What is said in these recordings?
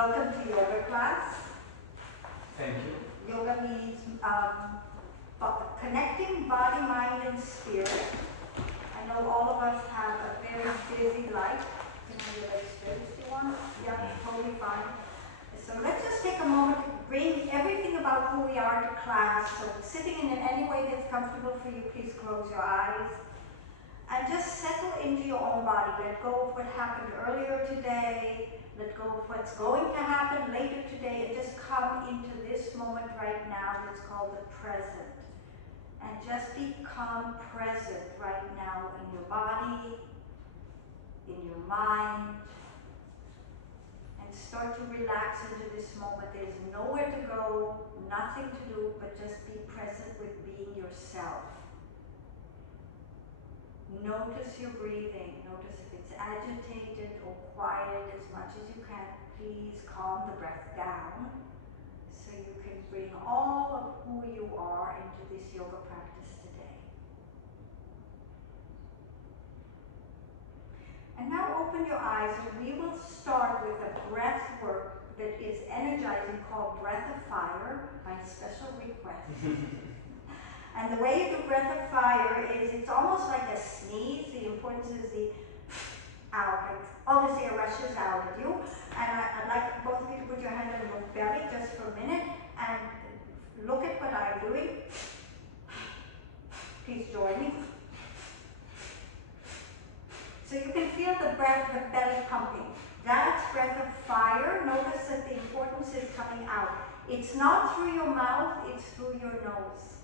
Welcome to yoga class. Thank you. Yoga means connecting body, mind, and spirit. I know all of us have a very busy life. Can I have your legs straight if you want? Yeah, totally fine. So let's just take a moment to bring everything about who we are to class. So sitting in any way that's comfortable for you, please close your eyes. And just settle into your own body. Let go of what happened earlier today. Let go of what's going to happen later today. And just come into this moment right now that's called the present. And just become present right now in your body, in your mind. And start to relax into this moment. There's nowhere to go, nothing to do, but just be present with being yourself. Notice your breathing. Notice if it's agitated or quiet as much as you can. Please calm the breath down so you can bring all of who you are into this yoga practice today. And now open your eyes and we will start with a breath work that is energizing called Breath of Fire by special request. And the way you do Breath of Fire is it's almost like a sneeze. The importance is the out. Obviously it rushes out at you. And I'd like both of you to put your hand on your belly just for a minute and look at what I'm doing. Please join me. So you can feel the breath, the belly pumping. That's Breath of Fire. Notice that the importance is coming out. It's not through your mouth, it's through your nose.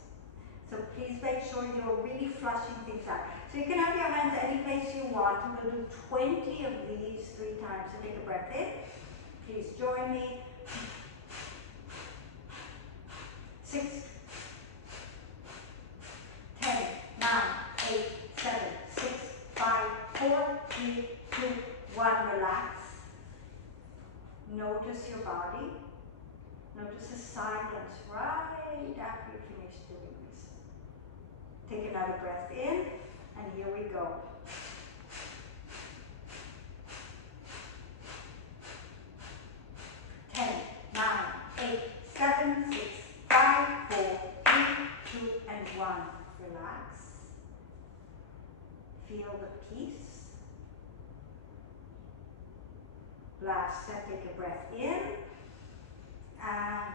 So please make sure you're really flushing things out. So you can have your hands any place you want. We'll do 20 of these 3 times. So take a breath in. Please join me. 6, 10, 9, 8, 7, 6, 5, 4, 3, 2, 1. Relax. Notice your body. Notice the silence right after you finish doing this. Take another breath in, and here we go. 10, 9, 8, 7, 6, 5, 4, 3, 2, and 1. Relax. Feel the peace. Last step, take a breath in, and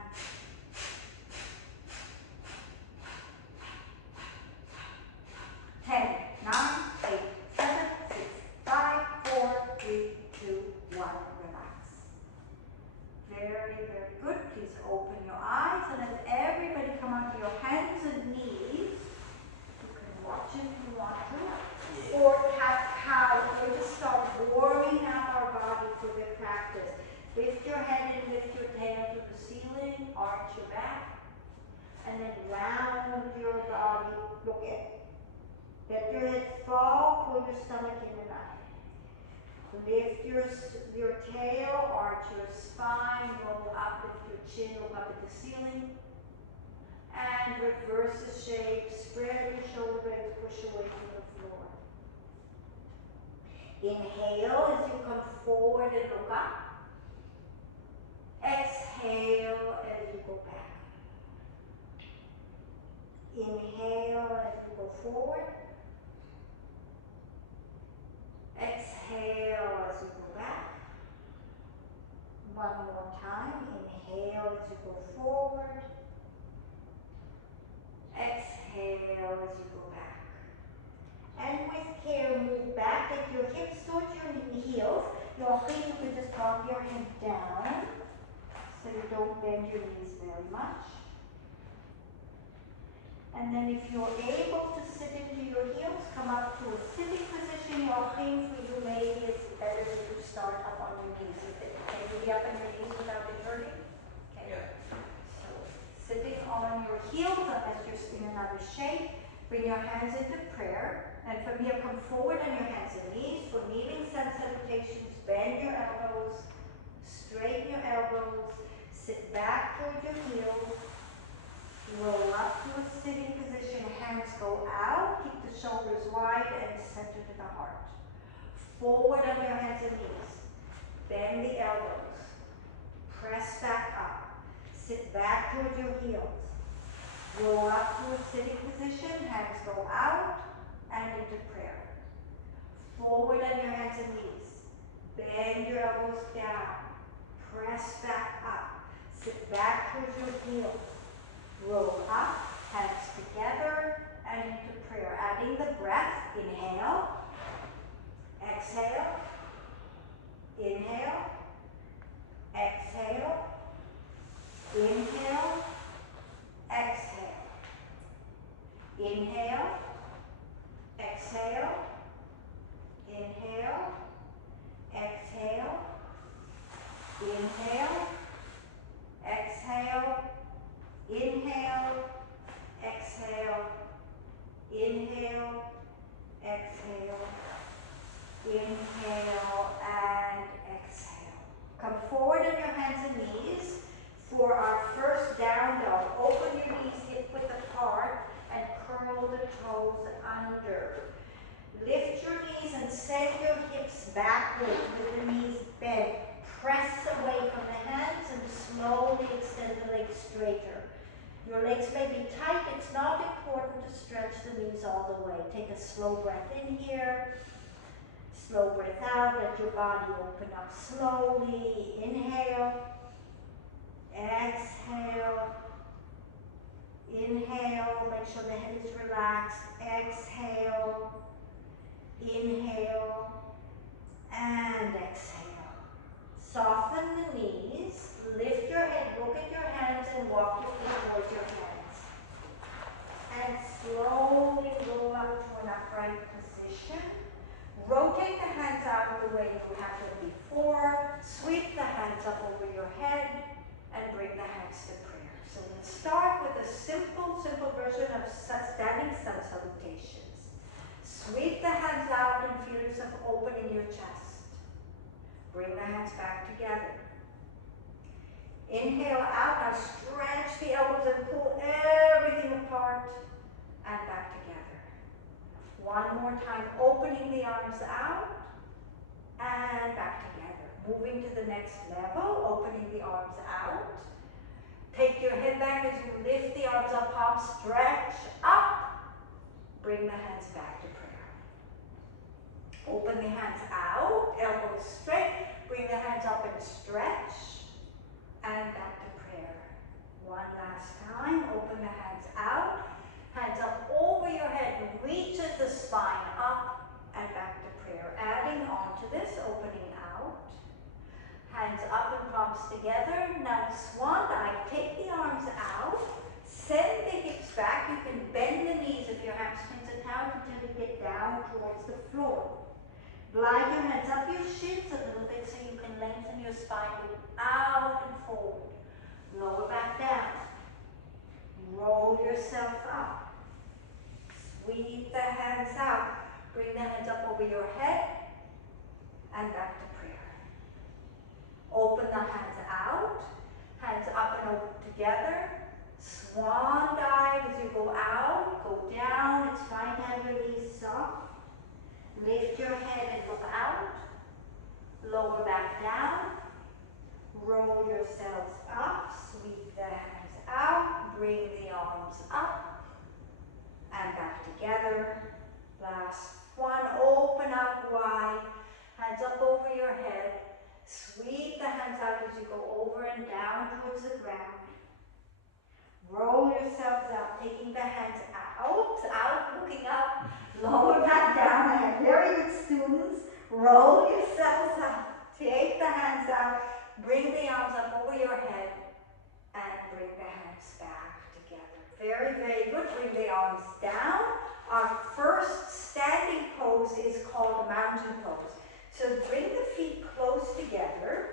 10, 9, 8, 7, 6, 5, 4, 3, 2, 1. Relax. Very, very good. Please open your eyes and let everybody come onto your hands and knees. You can watch if you want to. Or cat-cow. We're just start warming up our body for the practice. Lift your head and lift your tail to the ceiling. Arch your back. And then round your body. Look at. Let your head fall, pull your stomach in and out. Lift your tail, arch your spine, roll up, lift your chin, look up at the ceiling. And reverse the shape, spread your shoulder blades, push away from the floor. Inhale as you come forward and look up. Exhale as you go back. Inhale as you go forward. Exhale as you go back. One more time. Inhale as you go forward. Exhale as you go back. And with care, move back. Take your hips towards your heels. Your feet, you can just drop your head down so you don't bend your knees very much. And then if you're able to sit into your heels, come up to a sitting position. Your thing for you maybe it's better if you start up on your knees. Can you be up on your knees without it hurting? Okay. Yeah. So sitting on your heels unless you're in another shape. Bring your hands into prayer. And from here, come forward on your hands and knees for kneeling sun salutations. Bend your elbows. Straighten your elbows. Sit back toward your heels. Roll up to a sitting position, hands go out, keep the shoulders wide and center to the heart. Forward on your hands and knees. Bend the elbows. Press back up. Sit back towards your heels. Roll up to a sitting position. Hands go out and into prayer. Forward on your hands and knees. Bend your elbows down. Press back up. Sit back towards your heels. Roll up, hands together, and into prayer. Adding the breath. Inhale. Exhale. Inhale. Exhale. Inhale. Exhale. Inhale. Exhale. Inhale. Exhale. Inhale. Exhale. Inhale. Exhale. Inhale. Exhale. Inhale and exhale. Come forward on your hands and knees for our first down dog. Open your knees hip width apart and curl the toes under. Lift your knees and send your hips backward with the knees bent. Press away from the hands and slowly extend the legs straighter. Your legs may be tight. It's not important to stretch the knees all the way. Take a slow breath in here. Slow breath out. Let your body open up slowly. Inhale. Exhale. Inhale. Make sure the head is relaxed. Exhale. Inhale. And exhale. Soften the knees. Lift your head. Look at your hands and walk your feet towards your hands. And slowly roll up to an upright position. Rotate the hands out the way you have them before. Sweep the hands up over your head and bring the hands to prayer. So we'll start with a simple version of standing sun salutations. Sweep the hands out and feel yourself opening your chest. Bring the hands back together. Inhale out. Now stretch the elbows and pull everything apart and back together. One more time, opening the arms out and back together. Moving to the next level, opening the arms out. Take your head back as you lift the arms up, palms stretch up. Bring the hands back to prayer. Open the hands out, elbows straight. Bring the hands up and stretch and back to prayer. One last time, open the hands out. Hands up over your head, reaches the spine up and back to prayer. Adding on to this, opening out. Hands up and palms together. Now swan dive, take the arms out. Send the hips back. You can bend the knees if your hamstrings are tight until you get down towards the floor. Glide your hands up your shins a little bit so you can lengthen your spine. Out and forward. Lower back down. Roll yourself up. Sweep the hands out. Bring the hands up over your head and back to prayer. Open the hands out. Hands up and over together. Swan dive as you go out. Go down. It's fine to have your knees soft. Lift your head and look out. Lower back down. Roll yourselves up. Sweep the hands out. Bring the arms up and back together. Last one. Open up wide. Hands up over your head. Sweep the hands out as you go over and down towards the ground. Roll yourselves up, taking the hands out, looking up. Lower back down. I have very good students. Roll yourselves up. Take the hands out. Bring the arms up over your head and bring the hands back together. Very, very good. Bring the arms down. Our first standing pose is called mountain pose. So bring the feet close together.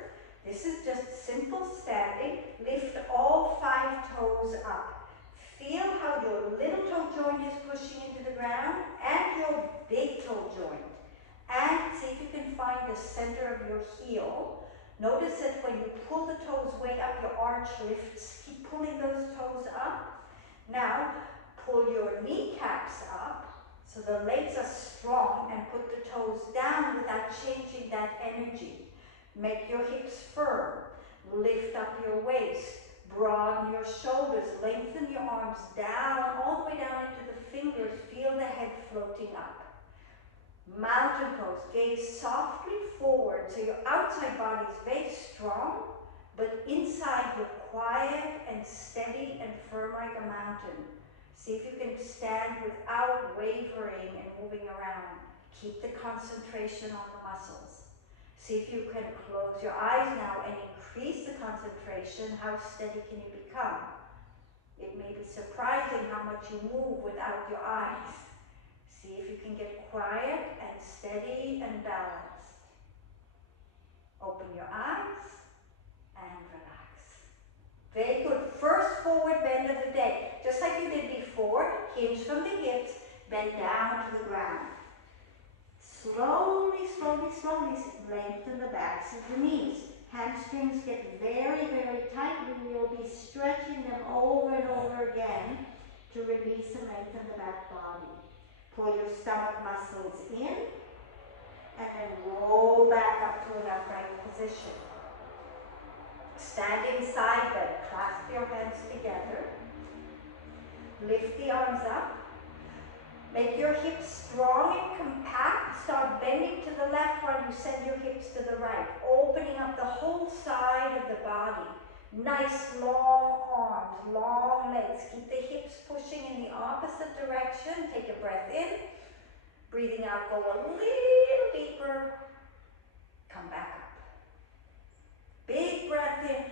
This is just simple standing. Lift all 5 toes up. Feel how your little toe joint is pushing into the ground and your big toe joint. And see if you can find the center of your heel. Notice that when you pull the toes way up, your arch lifts. Keep pulling those toes up. Now, pull your kneecaps up so the legs are strong and put the toes down without changing that energy. Make your hips firm. Lift up your waist. Broaden your shoulders. Lengthen your arms down, all the way down into the fingers. Feel the head floating up. Mountain pose. Gaze softly forward so your outside body is very strong, but inside you're quiet and steady and firm like a mountain. See if you can stand without wavering and moving around. Keep the concentration on the muscles. See if you can close your eyes now and increase the concentration. How steady can you become? It may be surprising how much you move without your eyes. See if you can get quiet and steady and balanced. Open your eyes and relax. Very good. First forward bend of the day. Just like you did before, hinge from the hips, bend down to the ground. Slowly, slowly, slowly lengthen the backs of the knees. Hamstrings get very, very tight. We will be stretching them over and over again to release and lengthen the back body. Pull your stomach muscles in and then roll back up to an upright position. Stand in side bend. Clasp your hands together. Lift the arms up. Make your hips strong and compact. Start bending to the left while you send your hips to the right. Opening up the whole side of the body. Nice long arms, long legs. Keep the hips pushing in the opposite direction. Take a breath in. Breathing out, go a little deeper. Come back up. Big breath in.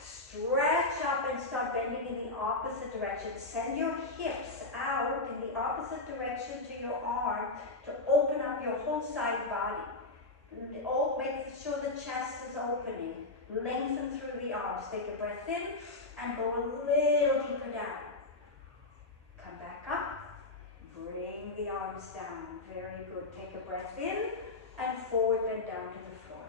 Stretch up and start bending in the opposite direction. Send your hips out in the opposite direction to your arm to open up your whole side body. Make sure the chest is opening. Lengthen through the arms. Take a breath in and go a little deeper down. Come back up. Bring the arms down. Very good. Take a breath in and forward bend down to the floor.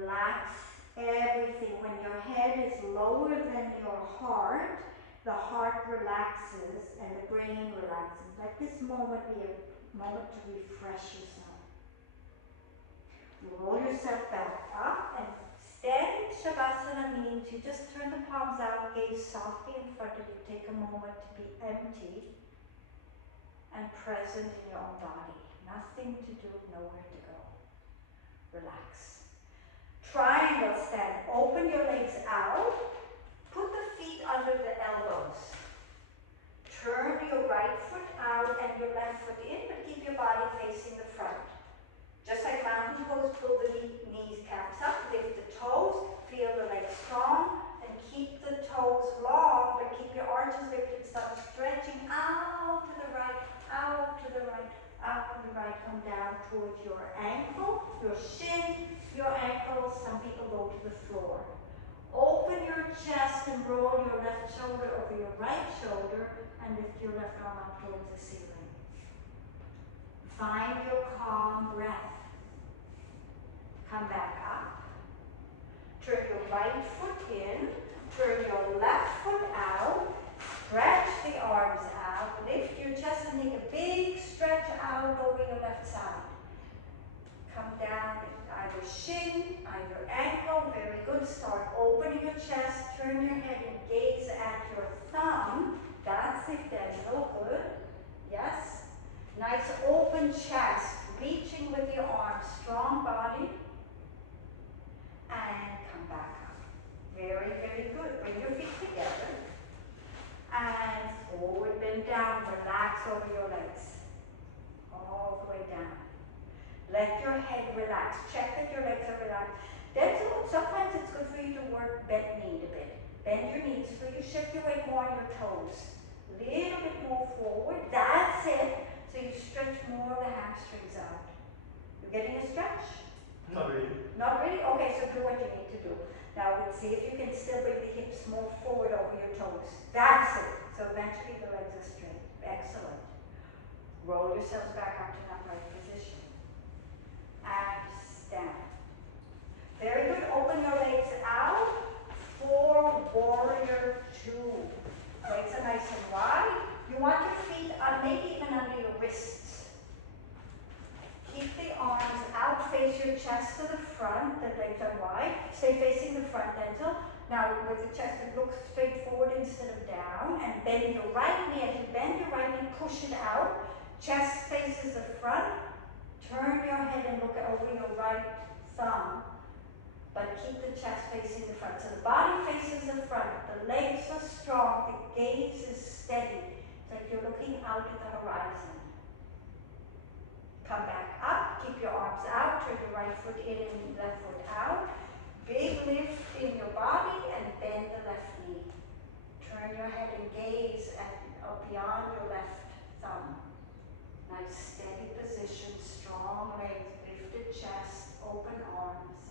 Relax everything. When your head is lower than your heart, the heart relaxes and the brain relaxes. Let this moment be a moment to refresh yourself. Roll yourself back up and standing Shavasana means you just turn the palms out, gaze softly in front of you. Take a moment to be empty and present in your own body. Nothing to do, nowhere to go. Relax. Triangle stand. Open your legs out. Put the feet under the elbows. Turn your right foot out and your left foot in, but keep your body facing the front. Just like mountain pose, pull the knees caps up, lift the toes, feel the legs strong, and keep the toes long, but keep your arches lifted. Start stretching out to the right, out to the right, out to the right. Come down towards your ankle, your shin, your ankle. Some people go to the floor. Open your chest and roll your left shoulder over your right shoulder and lift your left arm up towards the ceiling. Find your calm breath. Come back up. Turn your right foot in. Turn your left foot out. Stretch the arms out. Lift your chest and make a big stretch out over your left side. Come down either shin, either ankle. Very good. Start opening your chest. Turn your head and gaze at your thumb. That's it, Daniel. Good. Yes. Nice open chest. Reaching with your arms. Strong body. And come back up. Very, very good. Bring your feet together. And forward bend down. Relax over your legs. All the way down. Let your head relax. Check that your legs are relaxed. Then sometimes it's good for you to work bent knee a bit. Bend your knees so you shift your weight more on your toes. A little bit more forward. That's it. So you stretch more of the hamstrings out. You getting a stretch? Not really. Not really? Okay, so do what you need to do. Now we'll see if you can still bring the hips more forward over your toes. That's it. So eventually the legs are straight. Excellent. Roll yourselves back up to an upright position. And stand. Very good. Open your legs out for warrior two. Legs are nice and wide. You want your feet on, maybe even under your wrists. Keep the arms out facing raise your chest to the front, the legs are wide. Stay facing the front, Denzel. Now with the chest, it looks straight forward instead of down. And bend your right knee. As you bend your right knee, push it out. Chest faces the front. Turn your head and look over your right thumb. But keep the chest facing the front. So the body faces the front. The legs are strong. The gaze is steady. It's like you're looking out at the horizon. Come back up. Keep your arms out. Turn your right foot in and left foot out. Big lift in your body and bend the left knee. Turn your head and gaze beyond your left thumb. Nice steady position, strong legs, lifted chest, open arms.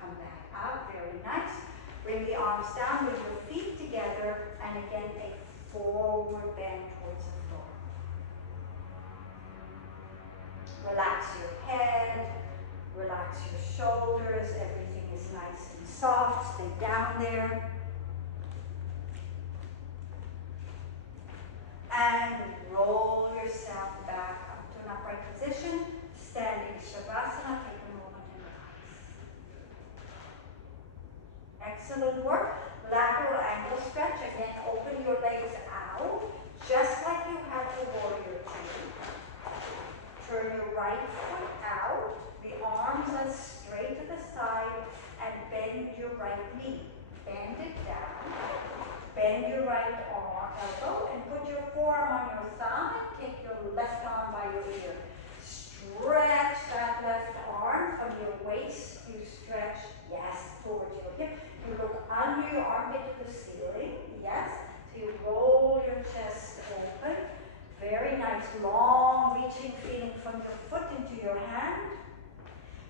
Come back up, very nice. Bring the arms down with your feet together and again a forward bend towards the floor. Relax your head, relax your shoulders, everything is nice and soft, stay down there. And roll yourself back up to an upright position. Standing Shavasana, take a moment and relax. Excellent work. Lateral ankle stretch. Again, open your legs out, just like you had the warrior two. Turn your right foot out. The arms are straight to the side and bend your right knee. Bend it down. Bend your right elbow and put your forearm on your thumb and take your left arm by your ear. Stretch that left arm from your waist. You stretch, yes, towards your hip. You look under your armpit to the ceiling, yes. So you roll your chest open. Very nice, long reaching feeling from your foot into your hand.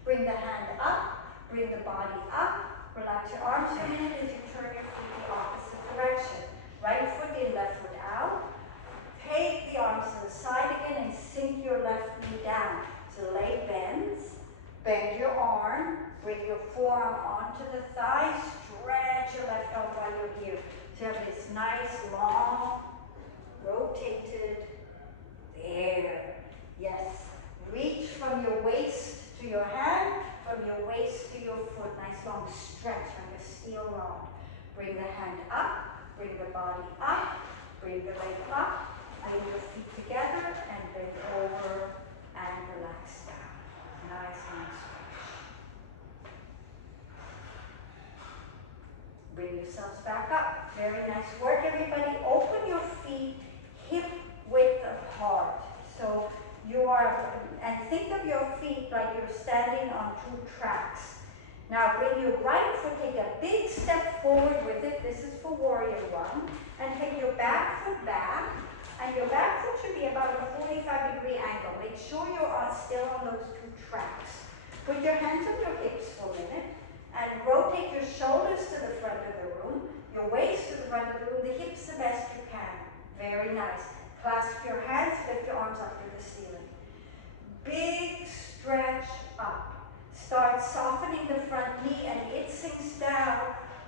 Bring the hand up, bring the body up. Relax your arms for a minute as you turn your feet the opposite direction. Right foot in, left foot out. Take the arms to the side again and sink your left knee down. So leg bends, bend your arm, bring your forearm onto the thigh, stretch your left arm while you're here. So you have this nice, long, rotated, there. Yes. Reach from your waist to your hand, from your waist to your foot. Nice long stretch like a steel rod. Bring the hand up, bring the body up, bring the leg up, bring your feet together and bend over and relax down. Nice long stretch. Bring yourselves back up. Very nice work, everybody. Open your feet hip width apart. So you are, and think of your feet like you're standing on two tracks. Now bring your right foot, take a big step forward with it. This is for warrior one. And take your back foot back. And your back foot should be about a 45-degree angle. Make sure you are still on those two tracks. Put your hands on your hips for a minute. And rotate your shoulders to the front of the room. Your waist to the front of the room. The hips the best you can. Very nice. Clasp your hands, lift your arms up to the ceiling. Big stretch up. Start softening the front knee and it sinks down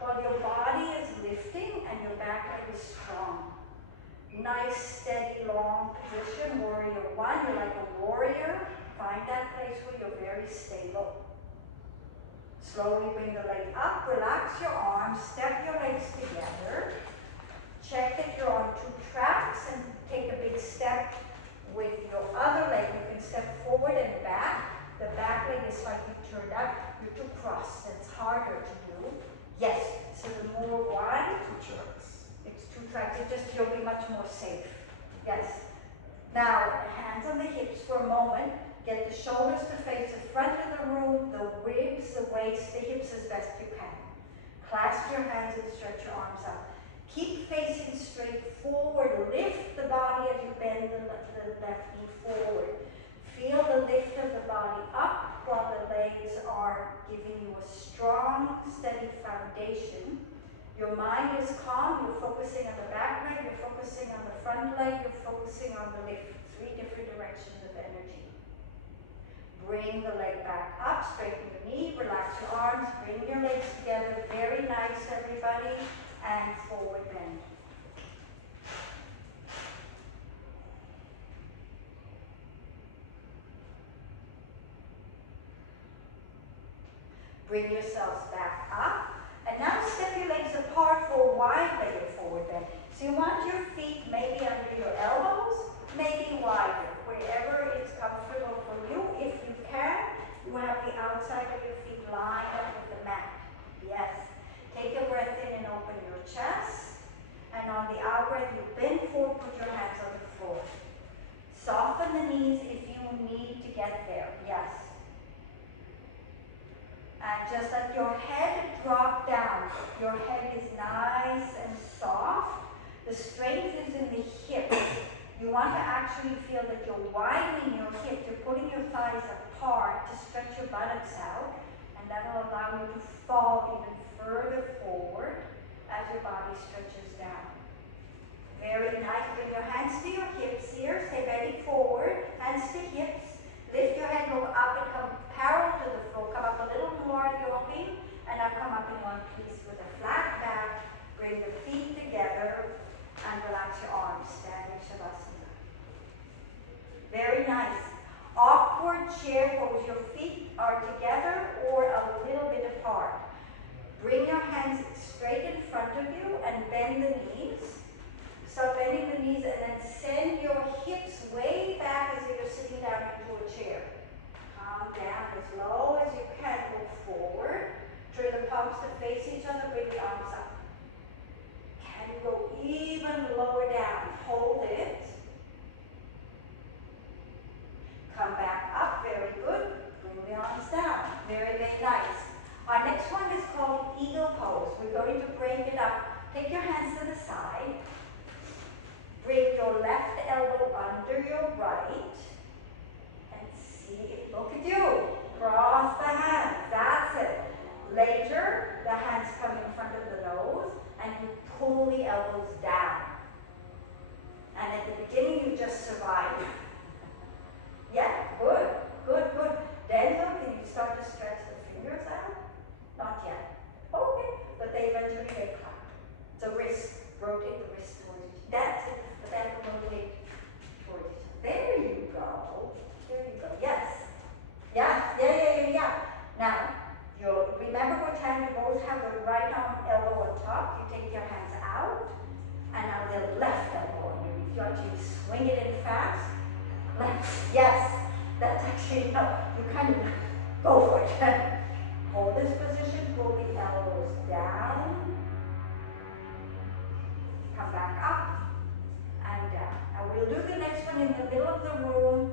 while your body is lifting and your back leg is strong. Nice, steady, long position. Warrior one, you're like a warrior. Find that place where you're very stable. Slowly bring the leg up, relax your arms, step your legs together. Check that you're on two tracks and take a big step with your other leg. You can step forward and back. The back leg is slightly turned up. You're too crossed. It's harder to do. Yes. So the more one. Two tracks. It's two tracks. You'll be much more safe. Yes. Now, hands on the hips for a moment. Get the shoulders to face the front of the room, the ribs, the waist, the hips as best you can. Clasp your hands and stretch your arms up. Keep facing straight forward. Lift the body as you bend the left knee forward. Feel the lift of the body up while the legs are giving you a strong, steady foundation. Your mind is calm. You're focusing on the back leg. You're focusing on the front leg. You're focusing on the lift. 3 different directions of energy. Bring the leg back up. Straighten your knee. Relax your arms. Bring your legs together. Very nice, everybody. And forward bend. Bring yourselves back up. And now step your legs apart for a wide-legged forward bend. So you want your feet maybe under your elbows, maybe wider, wherever it's comfortable for you. If you can, you have the outside of your feet lined up with the mat. Yes. Take a breath in and open your chest. And on the out breath, you bend forward, put your hands on the floor. Soften the knees if you need to get there. Yes. And just let your head drop down. Your head is nice and soft. The strength is in the hips. You want to actually feel that you're widening your hips. You're putting your thighs apart to stretch your buttocks out. And that will allow you to fall even further forward as your body stretches down. Very nice. Bring your hands to your hips here. Stay belly forward. Hands to hips. Lift your head, look up and come parallel to the floor. Come up a little more, yawning, and now come up in one piece with a flat back. Bring the feet together and relax your arms. Standing Shavasana. Very nice. Awkward chair pose. Your feet are together or a little bit apart. Bring your hands straight in front of you and bend the knees. Start bending the knees and then send your hips way back as if you're sitting down into a chair. Calm down as low as you can. Move forward. Turn the palms to face each other. Bring the arms up. Can you go even lower down? Hold it. Come back up. Very good. Bring the arms down. Very, very nice. Our next one is called eagle pose. We're going to break it up. Take your hands to the side. Bring your left elbow under your right. And see it. Look at you. Cross the hands. That's it. Later, the hands come in front of the nose and you pull the elbows down. And at the beginning, you just survive. Yeah, good. Good, good. Then look, can you start to stretch the fingers out? Not yet. Okay, but they eventually they come. So wrist, rotate the wrist towards each other. That's it. But then rotate towards each other. There you go. There you go. Yes. Yeah. Now, you'll remember which hand you both have the right arm elbow on top. You take your hands out. And now the left elbow underneath. You actually swing it in fast. Left. Yes. That's actually how you kind of go for it. Hold this position, pull the elbows down, come back up, and down. Now we'll do the next one in the middle of the room.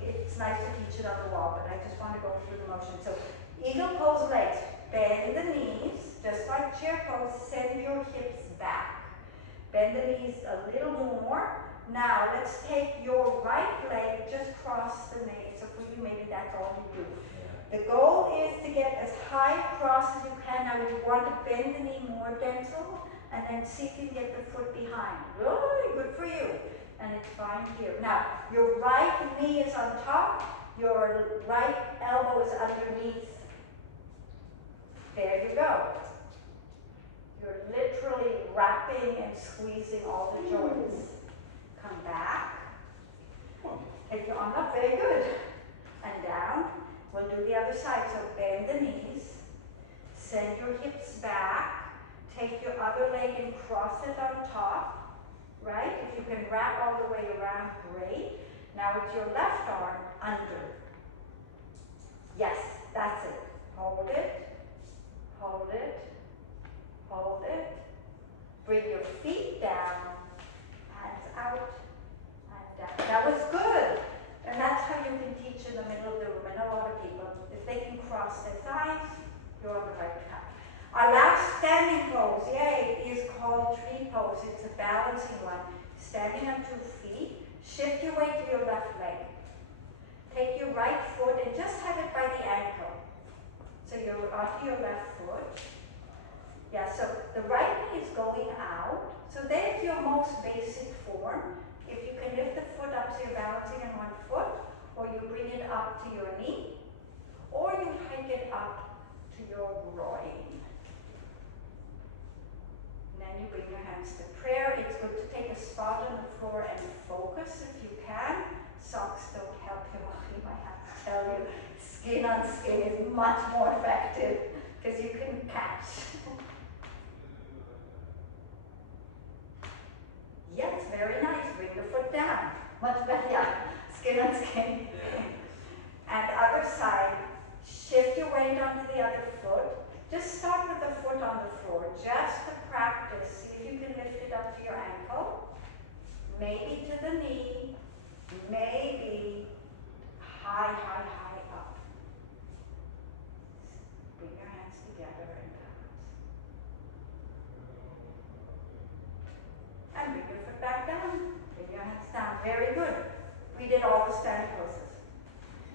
It's nice to teach it on the wall, but I just want to go through the motion. So eagle pose legs, bend the knees, just like chair pose, send your hips back. Bend the knees a little more. Now let's take your right leg, just cross the knee. So for you, maybe that's all you do. The goal is to get as high across as you can. Now you want to bend the knee more, Denzel, and then see if you can get the foot behind. Really good for you. And it's fine here. Now, your right knee is on top. Your right elbow is underneath. There you go. You're literally wrapping and squeezing all the joints. Come back. Take your arm up. Very good. And down. We'll do the other side. So bend the knees. Send your hips back. Take your other leg and cross it on top. Right? If you can wrap all the way around, great. Now it's your left arm under. Yes, that's it. Hold it. Hold it. Hold it. Bring your feet down. Hands out. And down. That was good. And that's how you can teach in the middle of the room. And a lot of people, if they can cross their thighs, you're on the right track. Our last standing pose, yay, is called tree pose. It's a balancing one. Standing on 2 feet, shift your weight to your left leg. Take your right foot and just have it by the ankle. So you're onto your left foot. Yeah, so the right knee is going out. So there's your most basic form. If you can lift the foot up so you're balancing on 1 foot, or you bring it up to your knee, or you hike it up to your groin. And then you bring your hands to prayer. It's good to take a spot on the floor and focus if you can. Socks don't help you, I might have to tell you. It's skin on skin is much more effective because you can catch. Yes, very nice. Bring the foot down. Much better. Yeah, skin on skin. And other side, shift your weight onto the other foot. Just start with the foot on the floor, just to practice. See if you can lift it up to your ankle, maybe to the knee, maybe high, high, high up. Bring your hands together and balance. And bring your foot back down. Bring your hands down. Very good. We did all the stand poses.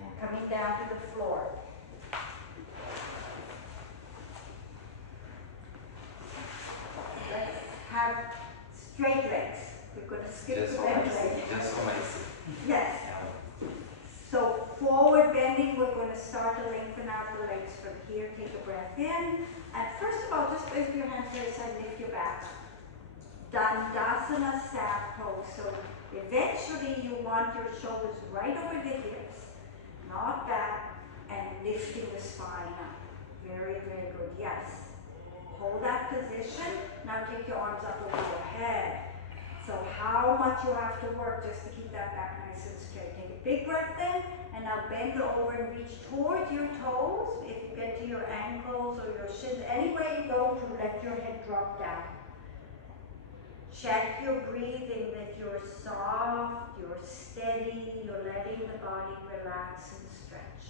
And coming down to the floor. Let's have straight legs. We're going to skip the bent leg. Just for my sake. Yes. So forward bending, we're going to start to lengthen out the legs from here. Take a breath in. And first of all, just raise your hands to the side, lift your back. Dandasana staff pose. So eventually you want your shoulders right over the hips, not back, and lifting the spine up. Very, very good. Yes. Hold that position. Now take your arms up over your head. So how much you have to work just to keep that back nice and straight. Take a big breath in, and now bend over and reach towards your toes. If you get to your ankles or your shins, any way you go to let your head drop down. Check your breathing, that you're soft, you're steady, you're letting the body relax and stretch.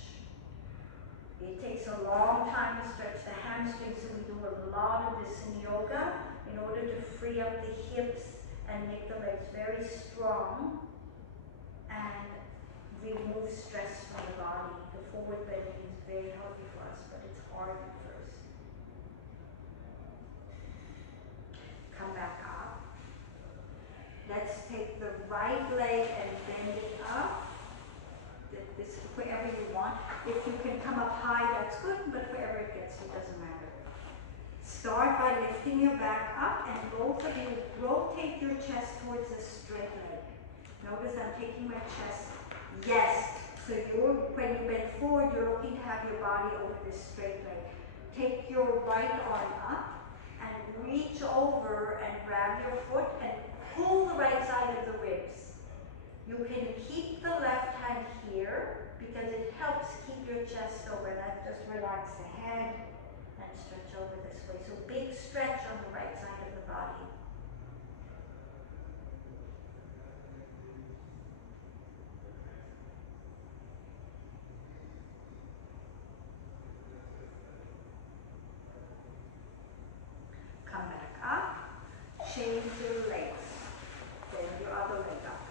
It takes a long time to stretch the hamstrings, so we do a lot of this in yoga in order to free up the hips and make the legs very strong and remove stress from the body. The forward bending is very healthy for us, but it's hard at first. Come back up. Let's take the right leg and bend it up. This wherever you want. If you can come up high, that's good, but wherever it gets you, doesn't matter. Start by lifting your back up, and both of you rotate your chest towards the straight leg. Notice I'm taking my chest. Yes. So when you bend forward, you're looking to have your body over this straight leg. Take your right arm up and reach over and grab your foot and pull the right side of the ribs. You can keep the left hand here because it helps keep your chest over. That just relax the head and stretch over this way. So big stretch on the right side of the body. Come back up. Change your legs. Bend your other leg up.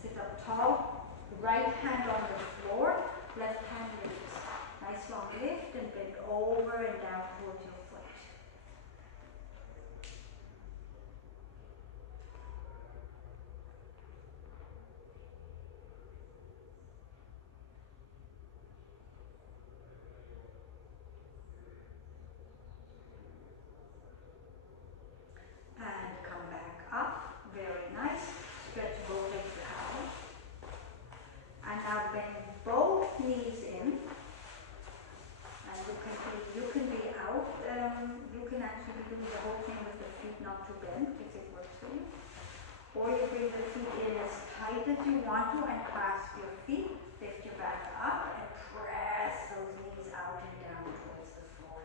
Sit up tall. Right hand on the floor. Left hand lifts. Nice long lift and bend over and down towards your foot. And come back up. Very nice. Stretch both legs out. And now bend both knees in. And you can be out. You can actually be doing the whole thing with the feet not too bent if it works for you. Or you bring the feet in as tight as you want to and clasp your feet. Lift your back up and press those knees out and down towards the floor.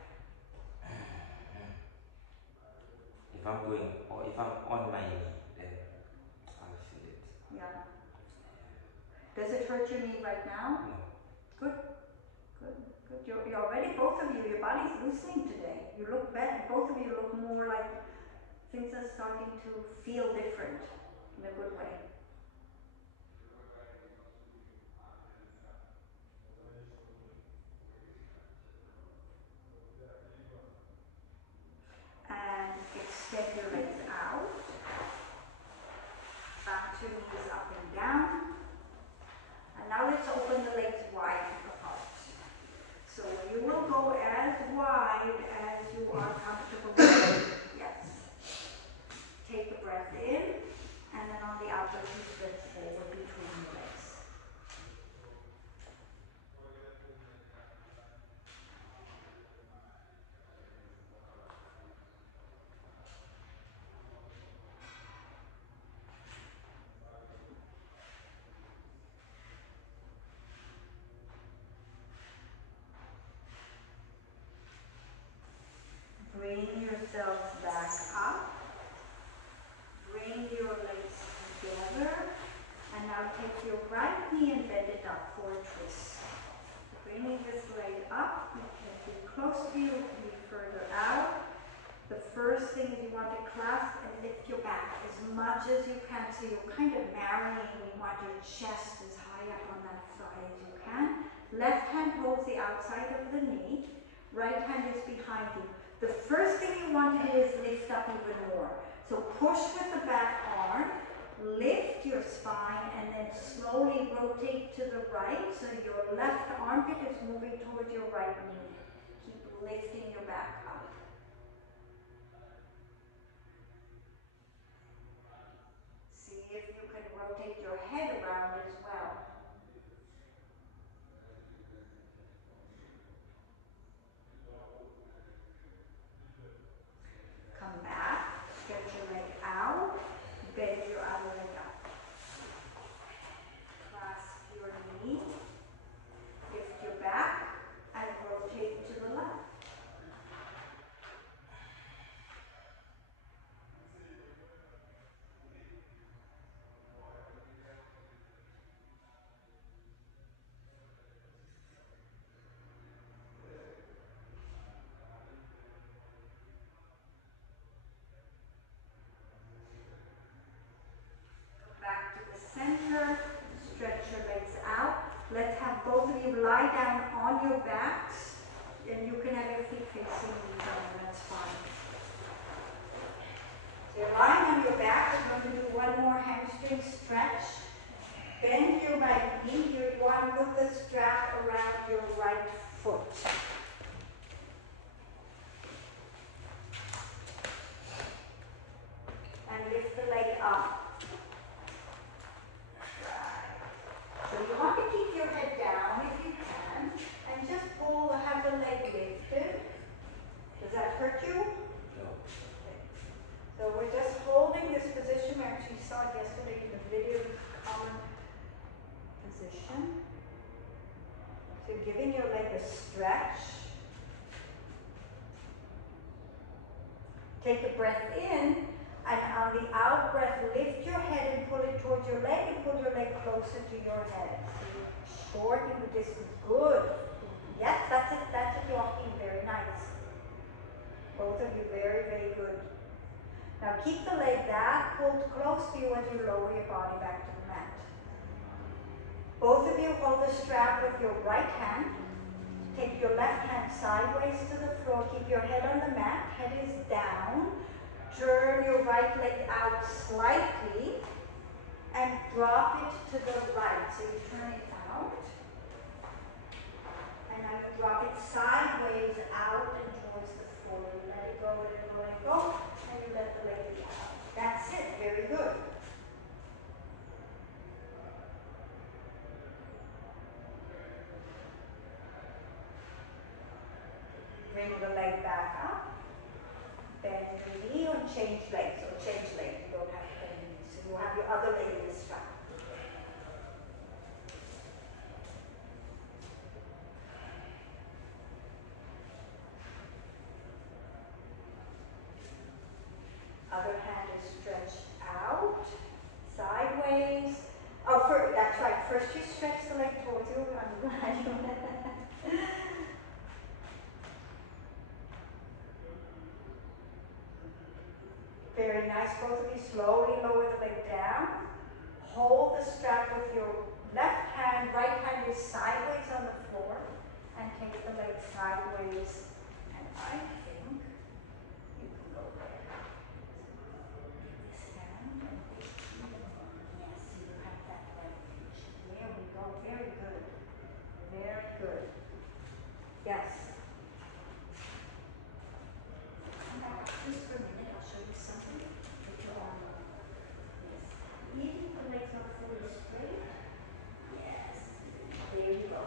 If I'm going, or if I'm on my knee, then I'll feel it. Yeah. Does it hurt your knee right now? No. Good. Good. Good. You're already, both of you, your body's loosening today. You look better. Both of you look more like things are starting to feel different in a good way. And extend your legs out. Bounce your knees up and down. And now let's open the legs wide apart. So you will go as wide as you are comfortable with. Yes. Take a breath in, and then on the out, now take your right knee and bend it up for a twist. Bringing this leg up, you can be close to you, you can be further out. The first thing is you want to clasp and lift your back as much as you can, so you're kind of marrying. You want your chest as high up on that thigh as you can. Left hand holds the outside of the knee, right hand is behind you. The first thing you want to do is lift up even more. So push with the back arm, lift your spine, and then slowly rotate to the right, so your left armpit is moving towards your right knee. Keep lifting your back up. See if you can rotate your head around as well. Come back, stretch your leg out, bend your other leg up. Clasp your knee, lift your back, and rotate to the left. Back to the center, stretch your legs out. Let's have both of you lie down on your backs, and you can have your feet facing each other, that's fine. So you're lying on your back, we're going to do one more hamstring stretch. Bend your right knee, you want to put the strap around your right foot. And lift the leg up. So you want to keep your head down if you can, and just pull, have the leg lifted. Does that hurt you? No. Okay. So we're just holding this position. We actually saw it yesterday in the video, common position. So you're giving your leg a stretch. Take a breath in, and on the out breath, lift your head and pull it towards your leg, and pull your leg closer to your head. So shorten the distance. Good. Yes, that's it. That's it, Joachim. Very nice. Both of you, very, very good. Now keep the leg back, pulled close to you as you lower your body back to the mat. Both of you hold the strap with your right hand. Take your left hand sideways to the floor. Keep your head on the mat. Head is down. Turn your right leg out slightly and drop it to the right. So you turn it out. And now you drop it sideways out and towards the floor. You let it go, let it go, let it go. And you let the leg out. That's it. Very good. Bring the leg back up. Bend your knee and change legs. Or change legs. You don't have to bend your knee. So you have your other leg in the strap. Other hand is stretched out, sideways. Oh, that's right. First you stretch the leg towards you. I'm glad you did that. Very nice. Both of you slowly lower the leg down. Hold the strap with your left hand. Right hand is sideways on the floor. And take the leg sideways. And I think you can go there. This hand and this. Yes, you have that leg reach. There we go. Very good. Very good. Yes. Come back just for a minute. I'll show you something. Put your arm up. Yes. Even the legs are fully straight. Yes. There you go.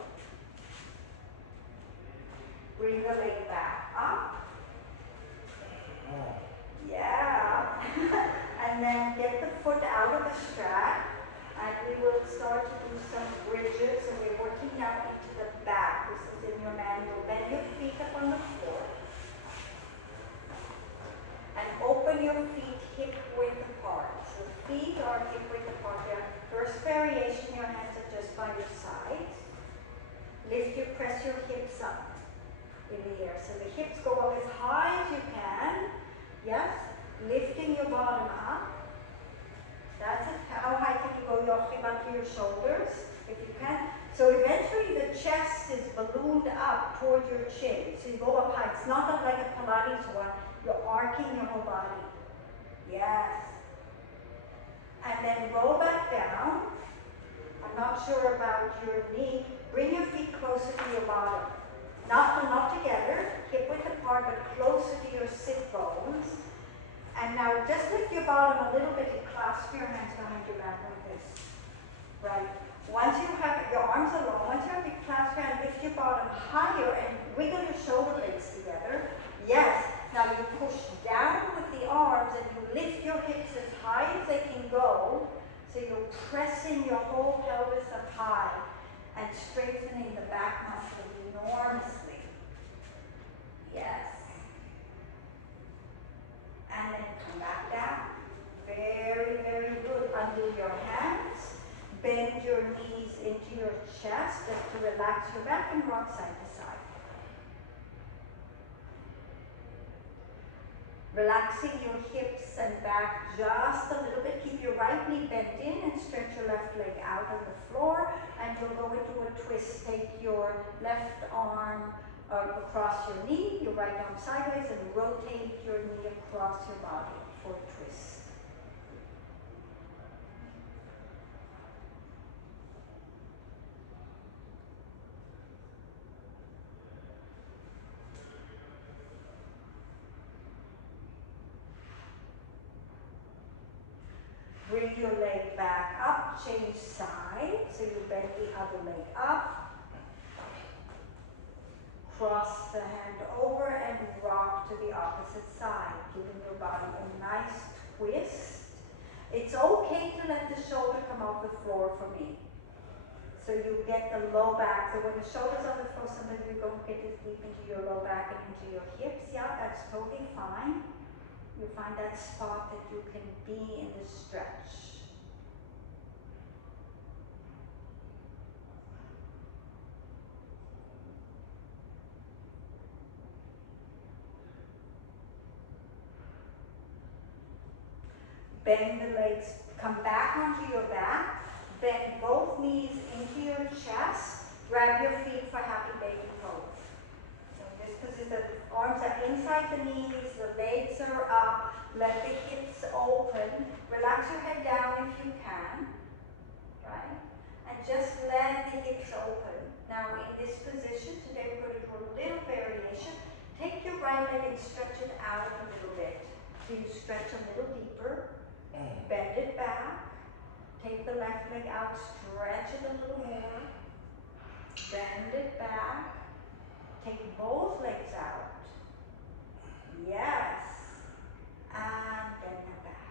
Bring the leg back up. variation, your hands are just by your side. Press your hips up in the air. So the hips go up as high as you can. Yes, lifting your bottom up. That's it. How high can you go, Joachim, up to your shoulders, if you can. So eventually the chest is ballooned up toward your chin. So you go up high. It's not like a Pilates one. You're arcing your whole body. Yes. And then roll back down. I'm not sure about your knee. Bring your feet closer to your bottom. Not together, hip width apart, but closer to your sit bones. And now just lift your bottom a little bit and clasp your hands behind your back like this. Right. Once you have your arms are long, once you have your clasp your hand, lift your bottom higher and wiggle your shoulder blades together. Yes. Now you push down with the arms and you lift your hips as high as they can go. So you're pressing your whole pelvis up high and strengthening the back muscle enormously. Yes. And then come back down. Very, very good. Undo your hands. Bend your knees into your chest just to relax your back and rock side to side. Relaxing your hips and back just a little bit. Keep your right knee bent in and stretch your left leg out on the floor. And you'll go into a twist. Take your left arm across your knee, your right arm sideways, and rotate your knee across your body for a twist. Bring your leg back up, change side, so you bend the other leg up. Cross the hand over and rock to the opposite side, giving your body a nice twist. It's okay to let the shoulder come off the floor for me. So you get the low back. So when the shoulder's on the floor, sometimes you don't get as deep into your low back and into your hips. Yeah, that's totally fine. You find that spot that you can be in the stretch. Bend the legs, come back onto your back, bend both knees into your chest, grab your feet for happy baby pose. So this position, the arms are inside the knees, the legs are up, let the hips open, relax your head down if you can, right? And just let the hips open. Now in this position, today we're going to do a little variation. Take your right leg and stretch it out a little bit. So you stretch a little deeper. Bend it back. Take the left leg out, stretch it a little more. Bend it back. Take both legs out. Yes. And bend them back.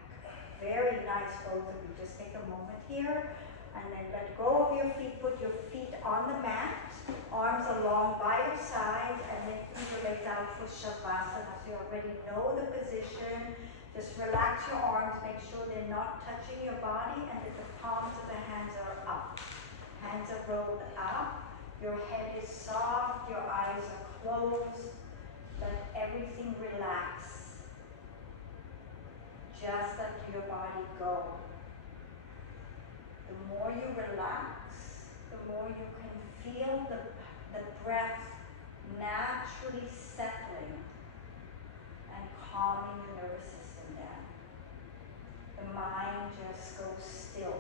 Very nice, both of you. Just take a moment here and then let go of your feet. Put your feet on the mat. Arms along by your sides and then put your legs out for Shavasana. So you already know the position. Just relax your arms, make sure they're not touching your body and that the palms of the hands are up. Hands are rolled up, your head is soft, your eyes are closed. Let everything relax. Just let your body go. The more you relax, the more you can feel the breath naturally settling and calming the nervous system down. The mind just goes still.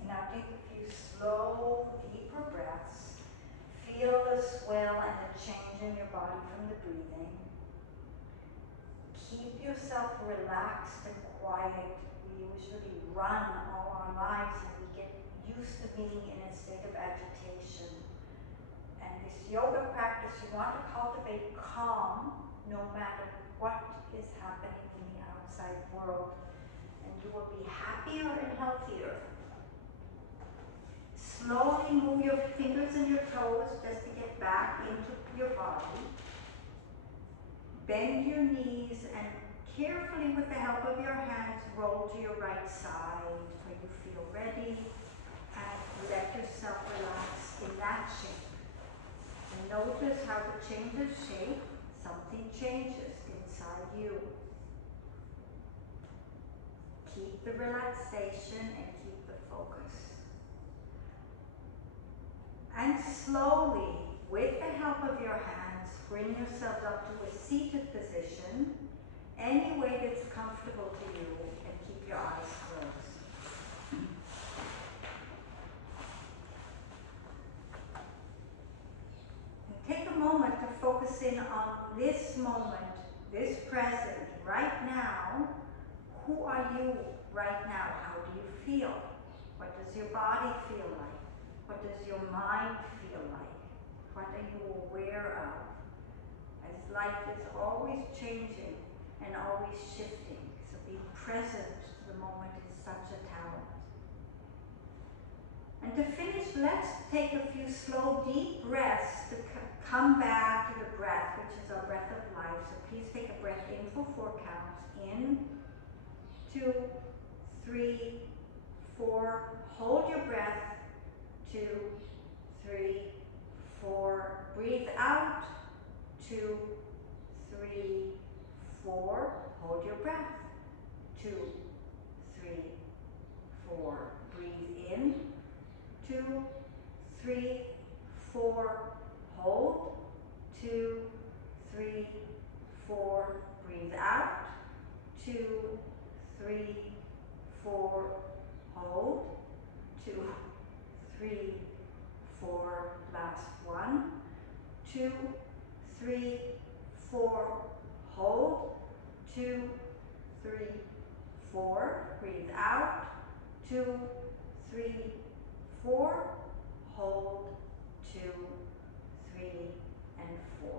And now take a few slow, deeper breaths. Feel the swell and the change in your body from the breathing. Keep yourself relaxed and quiet. We usually run all our lives and we get used to being in a state of agitation. And this yoga practice, you want to cultivate calm no matter what is happening in the outside world. And you will be happier and healthier. Slowly move your fingers and your toes just to get back into your body. Bend your knees and carefully, with the help of your hands, roll to your right side when you feel ready, and let yourself relax in that shape. And notice how the change of shape, something changes inside you. Keep the relaxation and keep the focus. And slowly, with the help of your hands, bring yourselves up to a seated position, any way that's comfortable to you, and keep your eyes closed. And take a moment to focus in on this moment, this present, right now. Who are you right now? How do you feel? What does your body feel like? What does your mind feel like? What are you aware of? As life is always changing and always shifting, so being present to the moment is such a talent. And to finish, let's take a few slow, deep breaths to come back to the breath, which is our breath of life. So please take a breath in for 4 counts. In, 2, 3, 4. Hold your breath. 2, 3, 4. Breathe out. 2, 3, 4. Hold your breath. 2, 3, 4. Breathe in. 2, 3, 4. Hold. 2, 3, 4. Breathe out. 2, 3, 4. Hold. 2, 3, 4. Last one. 2, 3, 4. Hold. 2, 3, 4. Breathe out. 2, 3, 4. Hold. 2, 3, and 4.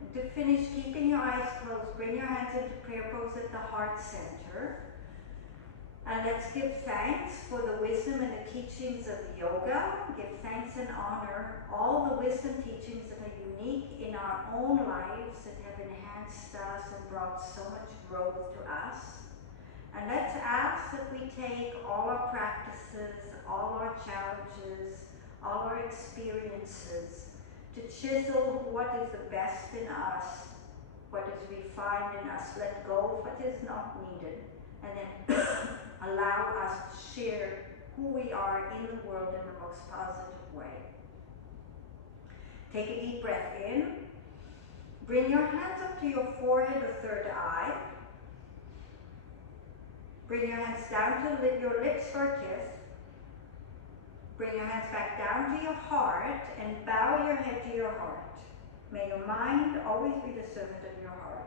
And to finish, keeping your eyes closed, bring your hands into prayer pose at the heart center. And let's give thanks for the wisdom and the teachings of yoga. Give thanks and honor all the wisdom teachings that are unique in our own lives, that have enhanced us and brought so much growth to us. And let's ask that we take all our practices, all our challenges, all our experiences to chisel what is the best in us, what is refined in us, let go of what is not needed, and then allow us to share who we are in the world in the most positive way. Take a deep breath in. Bring your hands up to your forehead or third eye. Bring your hands down to your lips for a kiss. Bring your hands back down to your heart and bow your head to your heart. May your mind always be the servant of your heart.